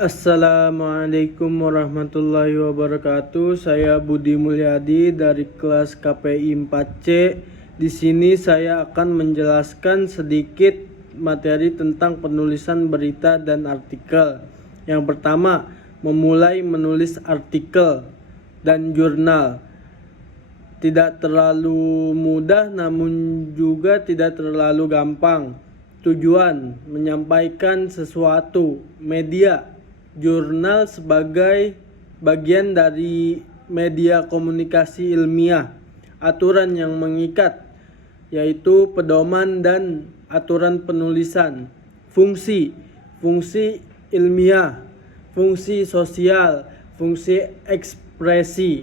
Assalamualaikum warahmatullahi wabarakatuh. Saya Budi Mulyadi dari kelas KPI 4C. Di sini saya akan menjelaskan sedikit materi tentang penulisan berita dan artikel. Yang pertama, memulai menulis artikel dan jurnal. Tidak terlalu mudah namun juga tidak terlalu gampang. Tujuan menyampaikan sesuatu. Media jurnal sebagai bagian dari media komunikasi ilmiah. Aturan yang mengikat yaitu pedoman dan aturan penulisan. Fungsi ilmiah, fungsi sosial, fungsi ekspresi.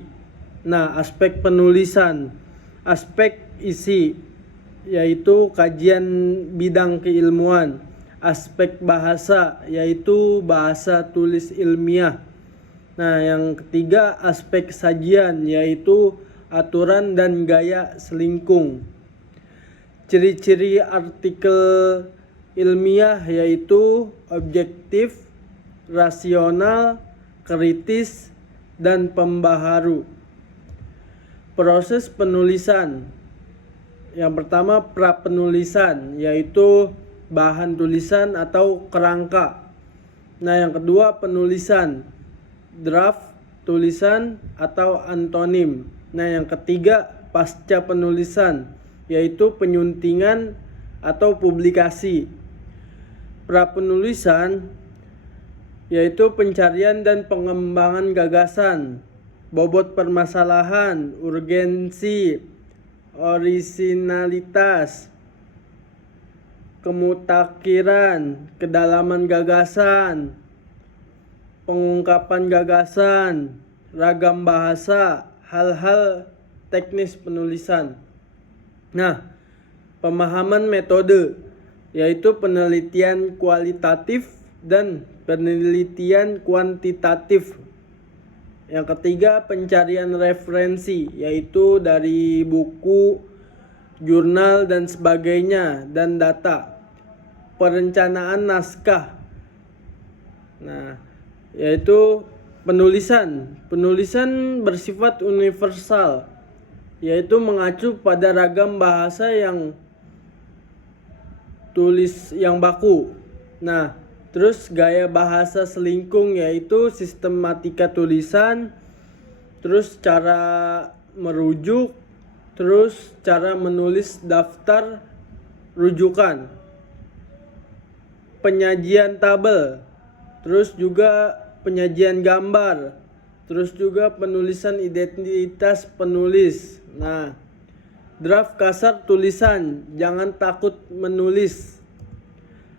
Nah, aspek penulisan, aspek isi, yaitu kajian bidang keilmuan. Aspek bahasa, yaitu bahasa tulis ilmiah. Nah, yang ketiga, aspek sajian, yaitu aturan dan gaya selingkung. Ciri-ciri artikel ilmiah yaitu objektif, rasional, kritis, dan pembaharu. Proses penulisan. Yang pertama, prapenulisan, yaitu bahan tulisan atau kerangka. Nah, yang kedua, penulisan, draft, tulisan atau antonim. Nah, yang ketiga, pasca penulisan, yaitu penyuntingan atau publikasi. Prapenulisan yaitu pencarian dan pengembangan gagasan, bobot permasalahan, urgensi, orisinalitas, kemutakhiran, kedalaman gagasan, pengungkapan gagasan, ragam bahasa, hal-hal teknis penulisan. Nah, pemahaman metode yaitu penelitian kualitatif dan penelitian kuantitatif. Yang ketiga, pencarian referensi, yaitu dari buku, jurnal, dan sebagainya, dan data. Perencanaan naskah, nah, yaitu penulisan. Penulisan bersifat universal, yaitu mengacu pada ragam bahasa yang baku. Nah, terus gaya bahasa selingkung yaitu sistematika tulisan, terus cara merujuk, terus cara menulis daftar rujukan, penyajian tabel, terus juga penyajian gambar, terus juga penulisan identitas penulis. Nah, draft kasar tulisan, jangan takut menulis.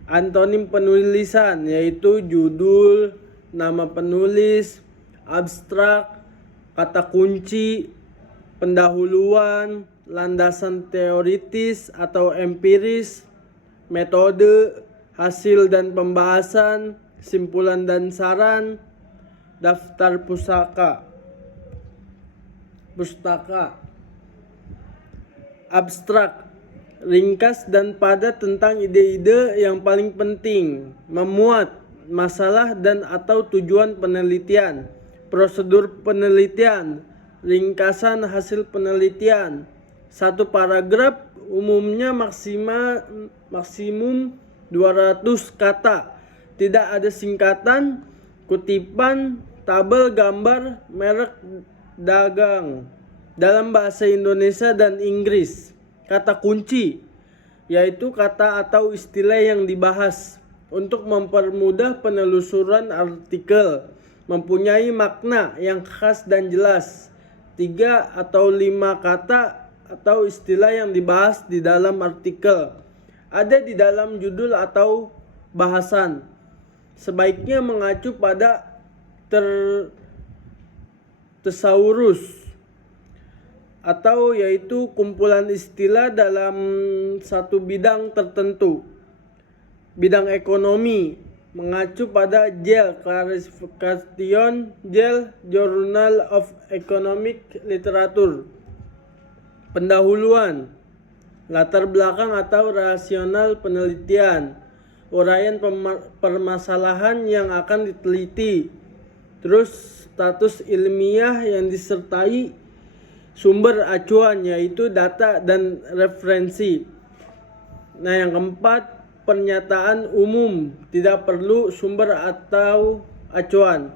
Antonim penulisan yaitu judul, nama penulis, abstrak, kata kunci, pendahuluan, landasan teoritis atau empiris, metode, hasil dan pembahasan, simpulan dan saran, daftar pustaka. Abstrak, ringkas dan padat tentang ide-ide yang paling penting, memuat masalah dan atau tujuan penelitian, prosedur penelitian, ringkasan hasil penelitian. Satu paragraf umumnya maksimum 200 kata. Tidak ada singkatan, kutipan, tabel, gambar, merek dagang dalam bahasa Indonesia dan Inggris. Kata kunci yaitu kata atau istilah yang dibahas untuk mempermudah penelusuran artikel, mempunyai makna yang khas dan jelas. 3 atau 5 kata atau istilah yang dibahas di dalam artikel ada di dalam judul atau bahasan. Sebaiknya mengacu pada thesaurus atau yaitu kumpulan istilah dalam satu bidang tertentu. Bidang ekonomi mengacu pada JEL, Classification JEL, Journal of Economic Literature. Pendahuluan, latar belakang atau rasional penelitian. uraian permasalahan yang akan diteliti. Terus status ilmiah yang disertai sumber acuan yaitu data dan referensi. Nah, yang keempat, pernyataan umum, tidak perlu sumber atau acuan.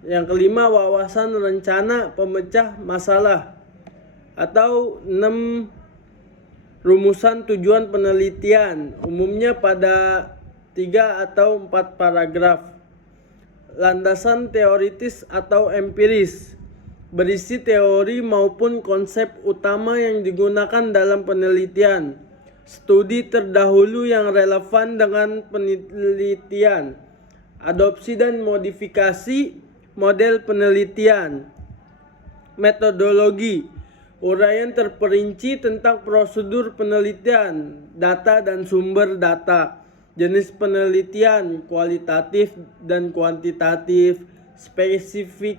Yang kelima, wawasan rencana pemecah masalah. Atau 6, rumusan tujuan penelitian, umumnya pada 3 atau 4 paragraf. Landasan teoritis atau empiris, berisi teori maupun konsep utama yang digunakan dalam penelitian. Studi terdahulu yang relevan dengan penelitian. Adopsi dan modifikasi model penelitian. Metodologi, uraian terperinci tentang prosedur penelitian, data dan sumber data. Jenis penelitian, kualitatif dan kuantitatif. Spesifikasi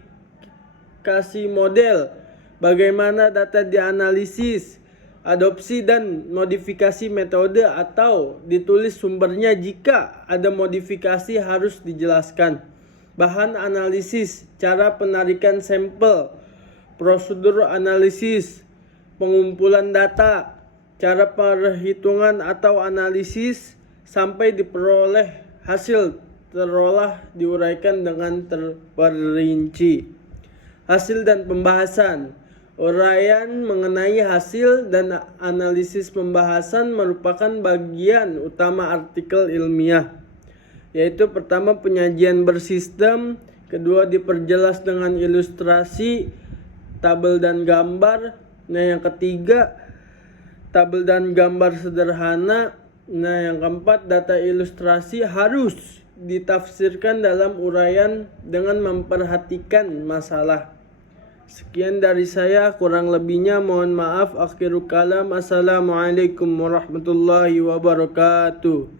model, bagaimana data dianalisis. Adopsi dan modifikasi metode atau ditulis sumbernya, jika ada modifikasi harus dijelaskan. Bahan analisis, cara penarikan sampel, prosedur analisis, pengumpulan data, cara perhitungan atau analisis sampai diperoleh hasil terolah diuraikan dengan terperinci. Hasil dan pembahasan, uraian mengenai hasil dan analisis pembahasan merupakan bagian utama artikel ilmiah, yaitu pertama penyajian bersistem, kedua diperjelas dengan ilustrasi, tabel dan gambar. Nah, yang ketiga, tabel dan gambar sederhana. Nah, yang keempat, data ilustrasi harus ditafsirkan dalam uraian dengan memperhatikan masalah. Sekian dari saya, kurang lebihnya mohon maaf. Akhirul kalam. Assalamualaikum warahmatullahi wabarakatuh.